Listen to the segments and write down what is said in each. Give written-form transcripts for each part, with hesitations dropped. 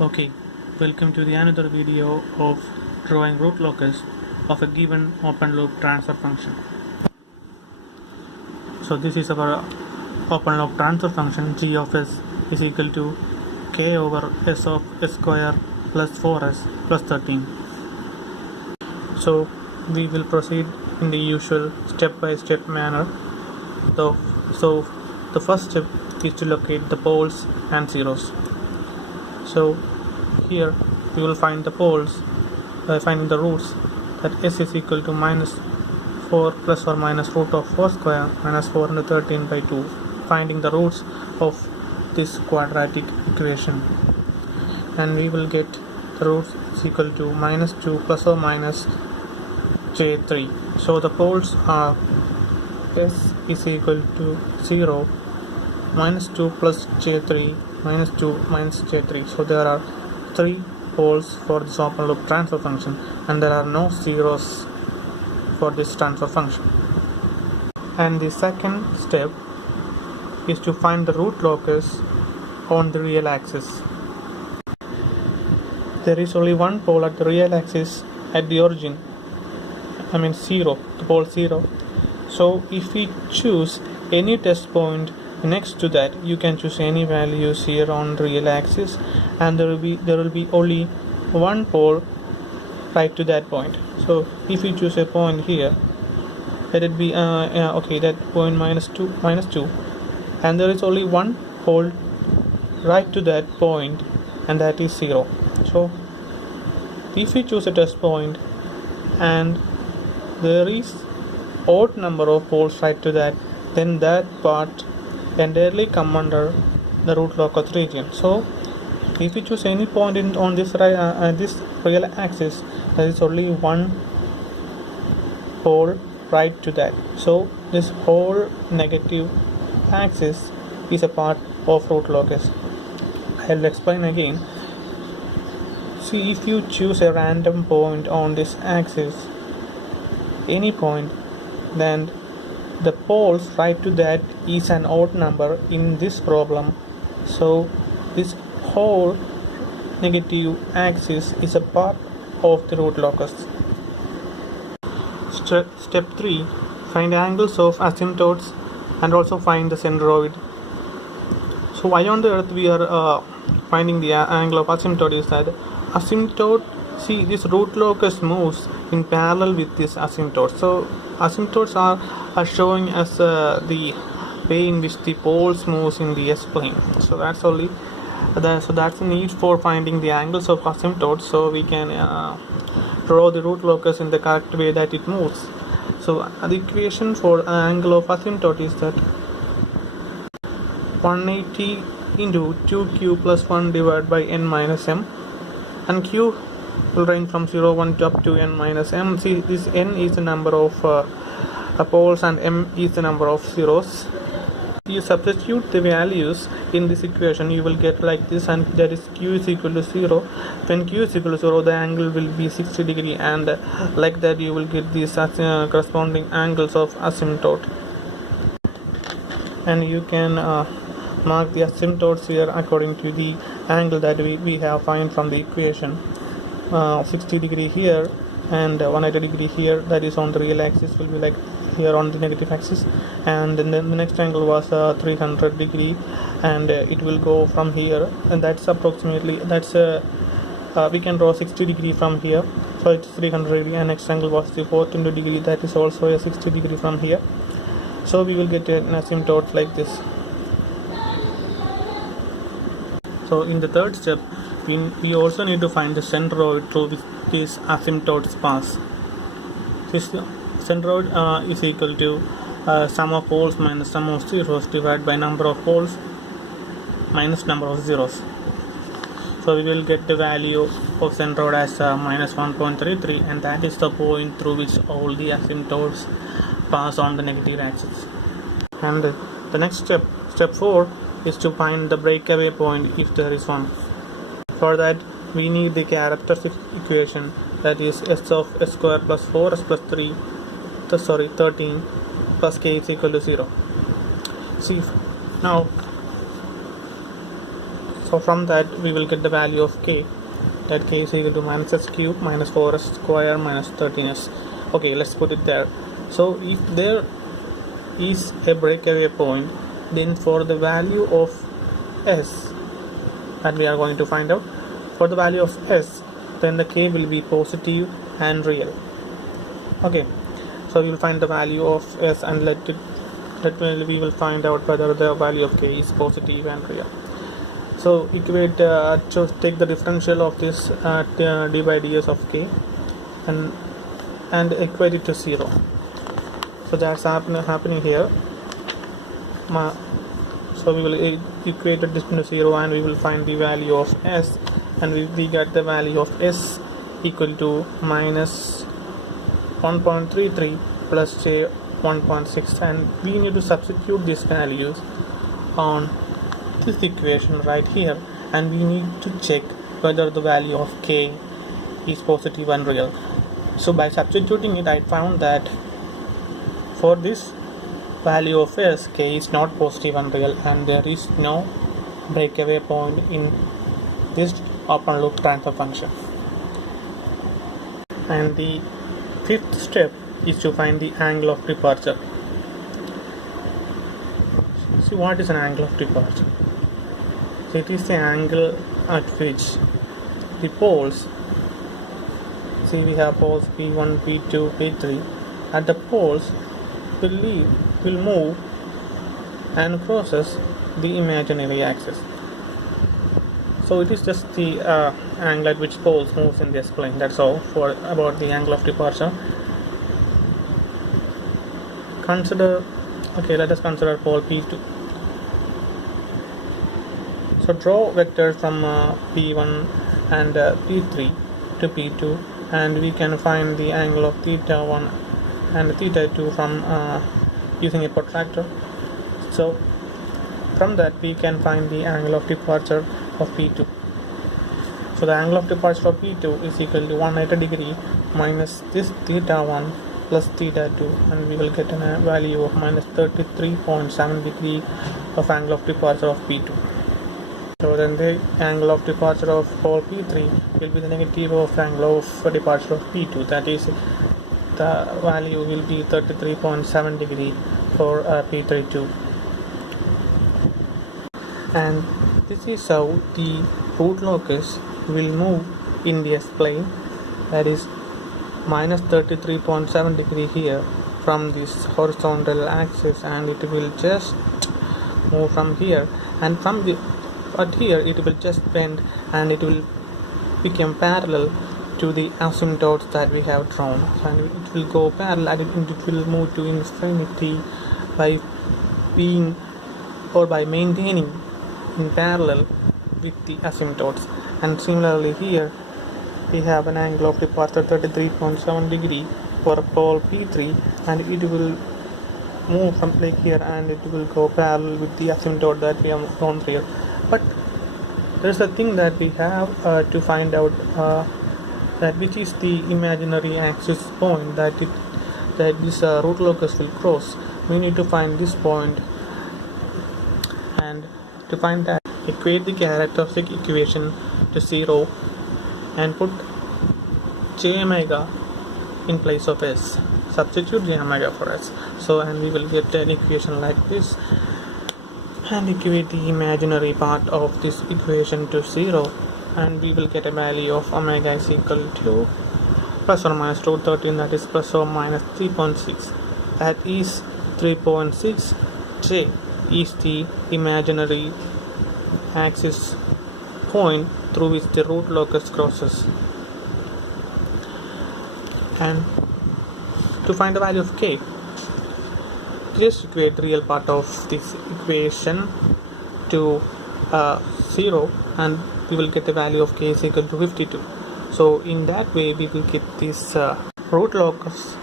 Okay, welcome to the another video of drawing root locus of a given open loop transfer function. So this is our open loop transfer function. G of s is equal to k over s of s square plus 4s plus 13. So we will proceed in the usual step-by-step manner. So the first step is to locate the poles and zeros. So here we will find the poles by finding the roots, that s is equal to minus 4 plus or minus root of 4 square minus 4 into 13 by 2, finding the roots of this quadratic equation, and we will get the roots is equal to minus 2 plus or minus j3. So the poles are s is equal to 0, minus 2 plus j3, minus 2 minus j3. So there are 3 poles for this open loop transfer function, and there are no zeros for this transfer function. And the second step is to find the root locus on the real axis. There is only one pole at the real axis at the origin, 0, the pole 0. So if we choose any test point next to that, you can choose any values here on the real axis, and there will be only one pole right to that point. So if we choose a point here, let it be that point minus 2, and there is only one pole right to that point, and that is 0. So if we choose a test point and there is odd number of poles right to that, then that part entirely come under the root locus region. So if we choose any point on this real axis, there is only one pole right to that. So this whole negative axis is a part of root locus. I'll explain again. See, if you choose a random point on this axis, any point, then the poles right to that is an odd number in this problem. So this whole negative axis is a part of the root locus. Step 3, find angles of asymptotes and also find the centroid. So why on the earth we are finding the angle of asymptote is that asymptote, see, this root locus moves in parallel with this asymptote. So asymptotes are showing us the way in which the poles moves in the s-plane. So that's the need for finding the angles of asymptotes, so we can draw the root locus in the correct way that it moves. So the equation for an angle of asymptote is that 180 into 2q plus 1 divided by n minus m, and q will range from 0, 1 to up to n minus m. See, this n is the number of poles and m is the number of zeros. You substitute the values in this equation, you will get like this, and that is q is equal to 0. When q is equal to 0, the angle will be 60 degree, and like that you will get these corresponding angles of asymptote. And you can mark the asymptotes here according to the angle that we have find from the equation. 60 degree here and 180 degree here, that is on the real axis, will be like here on the negative axis, and then the next angle was 300 degree, and it will go from here, and that's approximately, we can draw 60 degree from here, so it's 300 degree, and next angle was the 420 degree, that is also a 60 degree from here. So we will get an asymptote like this. So in the third step, we also need to find the centroid through which these asymptotes pass. This centroid is equal to sum of poles minus sum of zeros divided by number of poles minus number of zeros. So we will get the value of centroid as minus 1.33, and that is the point through which all the asymptotes pass on the negative axis. And the next step, step 4, is to find the breakaway point if there is one. For that we need the characteristic equation, that is s of s square plus 4s plus 13 plus k is equal to 0. See, now So from that we will get the value of k, that k is equal to minus s cube minus 4s square minus 13s. Okay, let's put it there. So if there is a breakaway point, then for the value of s that we are going to find out, for the value of s, then the k will be positive and real. Okay, so we will find the value of s and we will find out whether the value of k is positive and real. So equate to take the differential of this d by ds of k and equate it to 0. So that's happening here. So we will equate this to 0 and we will find the value of s, and we get the value of s equal to minus 1.33 plus j 1.6, and we need to substitute these values on this equation right here, and we need to check whether the value of k is positive and real. So by substituting it, I found that for this value of s, k is not positive and real, and there is no breakaway point in this open loop transfer function. And the fifth step is to find the angle of departure. See, what is an angle of departure? So it is the angle at which the poles, see we have poles P1, P2, P3, at the poles will move and crosses the imaginary axis. So it is just the angle at which poles moves in this plane. That's all for about the angle of departure. Let us consider pole P2. So draw vectors from P1 and P3 to P2, and we can find the angle of theta 1 and theta 2 from using a protractor. So from that we can find the angle of departure of P2. So the angle of departure of P2 is equal to 180 degree minus this theta 1 plus theta 2, and we will get a value of minus 33.7 degree of angle of departure of P2. So then the angle of departure of pole P3 will be the negative of angle of departure of P2, that is the value will be 33.7 degree for P32. And this is how the root locus will move in the S-plane, that is minus 33.7 degree here from this horizontal axis, and it will just move from here, and from the here it will just bend and it will become parallel to the asymptotes that we have drawn, and it will go parallel and it will move to infinity by being or by maintaining in parallel with the asymptotes. And similarly here we have an angle of departure 33.7 degree for pole P3, and it will move from like here and it will go parallel with the asymptote that we have drawn here. But there is a thing that we have to find out, that which is the imaginary axis point that this root locus will cross. We need to find this point, and to find that, equate the characteristic equation to 0 and put j omega in place of s. Substitute j omega for s. So, and we will get an equation like this, and equate the imaginary part of this equation to 0, and we will get a value of omega is equal to plus or minus root 13, that is plus or minus 3.6, that is 3.6. J is the imaginary axis point through which the root locus crosses. And to find the value of k, just equate the real part of this equation to 0, and we will get the value of k is equal to 52. So in that way we will get this root locus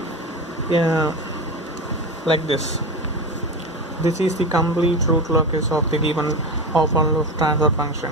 like this. This is the complete root locus of the given open loop transfer function.